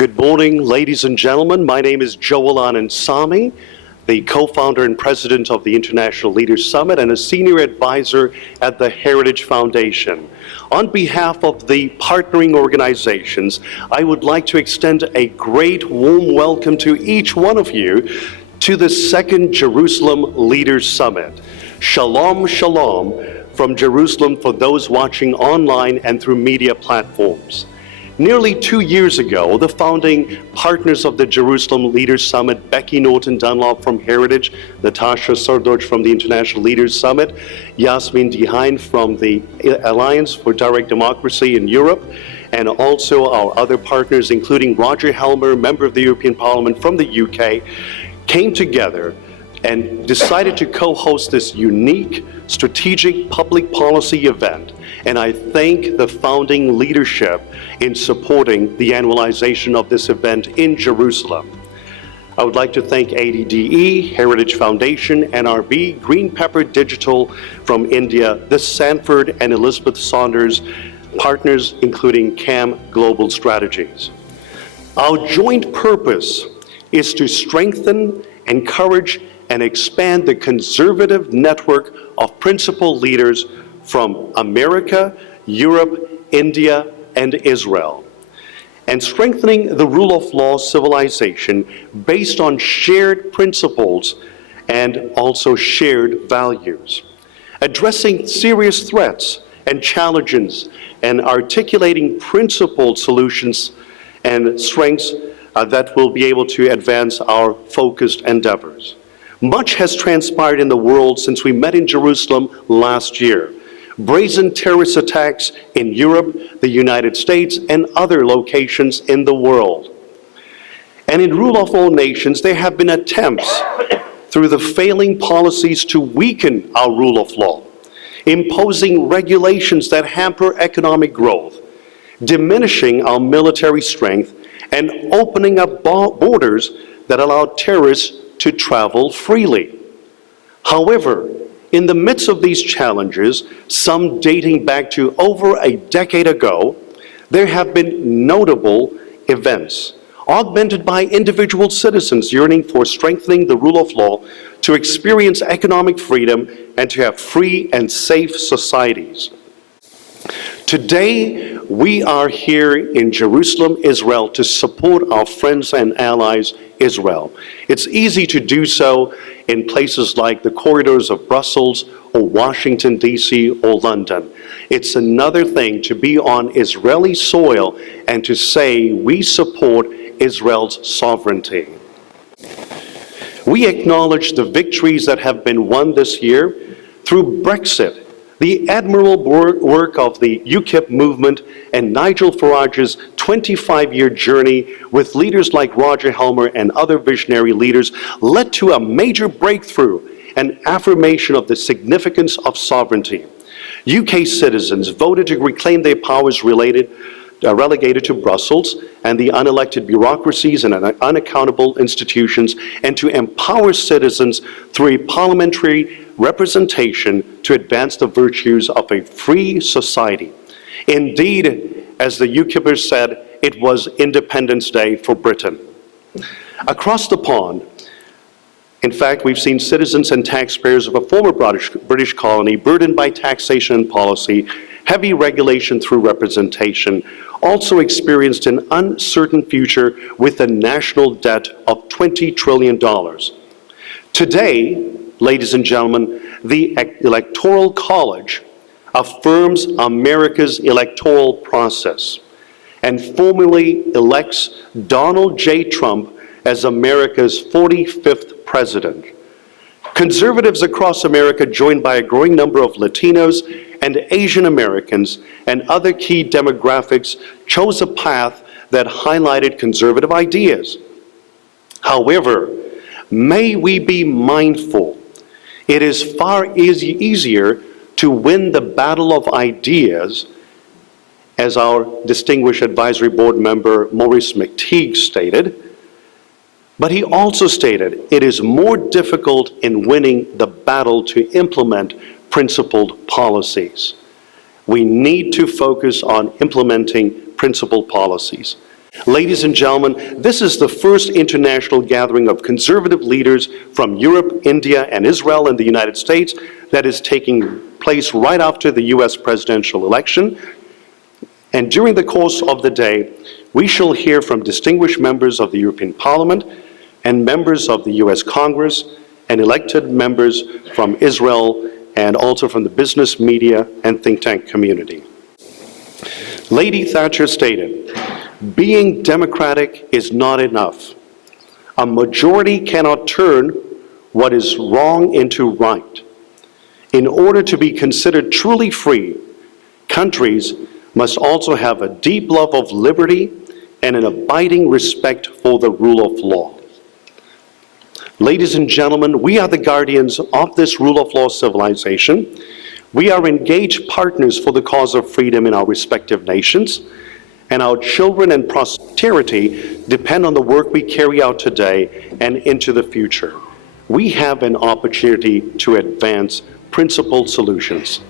Good morning, ladies and gentlemen. My name is Anand Samy, the co-founder and president of the International Leaders Summit and a senior advisor at the Heritage Foundation. On behalf of the partnering organizations, I would like to extend a great warm welcome to each one of you to the second Jerusalem Leaders Summit. Shalom, shalom from Jerusalem for those watching online and through media platforms. Nearly 2 years ago, the founding partners of the Jerusalem Leaders Summit, Becky Norton Dunlop from Heritage, Natasha Sardoj from the International Leaders Summit, Yasmin Dehaene from the Alliance for Direct Democracy in Europe, and also our other partners, including Roger Helmer, member of the European Parliament from the UK, came together and decided to co-host this unique strategic public policy event. And I thank the founding leadership in supporting the annualization of this event in Jerusalem. I would like to thank ADDE, Heritage Foundation, NRB, Green Pepper Digital from India, the Sanford and Elizabeth Saunders partners, including CAM Global Strategies. Our joint purpose is to strengthen, encourage, and expand the conservative network of principal leaders from America, Europe, India, and Israel, and strengthening the rule of law civilization based on shared principles and also shared values, addressing serious threats and challenges and articulating principled solutions and strengths that will be able to advance our focused endeavors. Much has transpired in the world since we met in Jerusalem last year. Brazen terrorist attacks in Europe, the United States, and other locations in the world. And in rule of all nations, there have been attempts through the failing policies to weaken our rule of law, imposing regulations that hamper economic growth, diminishing our military strength, and opening up borders that allow terrorists to travel freely. However, in the midst of these challenges, some dating back to over a decade ago, there have been notable events, augmented by individual citizens yearning for strengthening the rule of law, to experience economic freedom, and to have free and safe societies. Today, we are here in Jerusalem, Israel, to support our friends and allies, Israel. It's easy to do so in places like the corridors of Brussels or Washington, D.C. or London. It's another thing to be on Israeli soil and to say we support Israel's sovereignty. We acknowledge the victories that have been won this year through Brexit, the admirable work of the UKIP movement, and Nigel Farage's 25-year journey with leaders like Roger Helmer and other visionary leaders led to a major breakthrough and affirmation of the significance of sovereignty. UK citizens voted to reclaim their powers relegated to Brussels and the unelected bureaucracies and unaccountable institutions, and to empower citizens through a parliamentary representation to advance the virtues of a free society. Indeed, as the UKIPers said, it was Independence Day for Britain. Across the pond, in fact, we've seen citizens and taxpayers of a former British colony burdened by taxation and policy, heavy regulation through representation, also experienced an uncertain future with a national debt of $20 trillion. Today, ladies and gentlemen, the Electoral College affirms America's electoral process and formally elects Donald J. Trump as America's 45th president. Conservatives across America, joined by a growing number of Latinos and Asian Americans and other key demographics, chose a path that highlighted conservative ideas. However, may we be mindful, it is far easier to win the battle of ideas, as our distinguished advisory board member Maurice McTeague stated, but he also stated it is more difficult in winning the battle to implement principled policies. We need to focus on implementing principled policies. Ladies and gentlemen, this is the first international gathering of conservative leaders from Europe, India, and Israel and the United States that is taking place right after the US presidential election. And during the course of the day, we shall hear from distinguished members of the European Parliament and members of the US Congress and elected members from Israel and also from the business, media, and think tank community. Lady Thatcher stated, "Being democratic is not enough. A majority cannot turn what is wrong into right. In order to be considered truly free, countries must also have a deep love of liberty and an abiding respect for the rule of law." Ladies and gentlemen, we are the guardians of this rule of law civilization. We are engaged partners for the cause of freedom in our respective nations, and our children and posterity depend on the work we carry out today and into the future. We have an opportunity to advance principled solutions.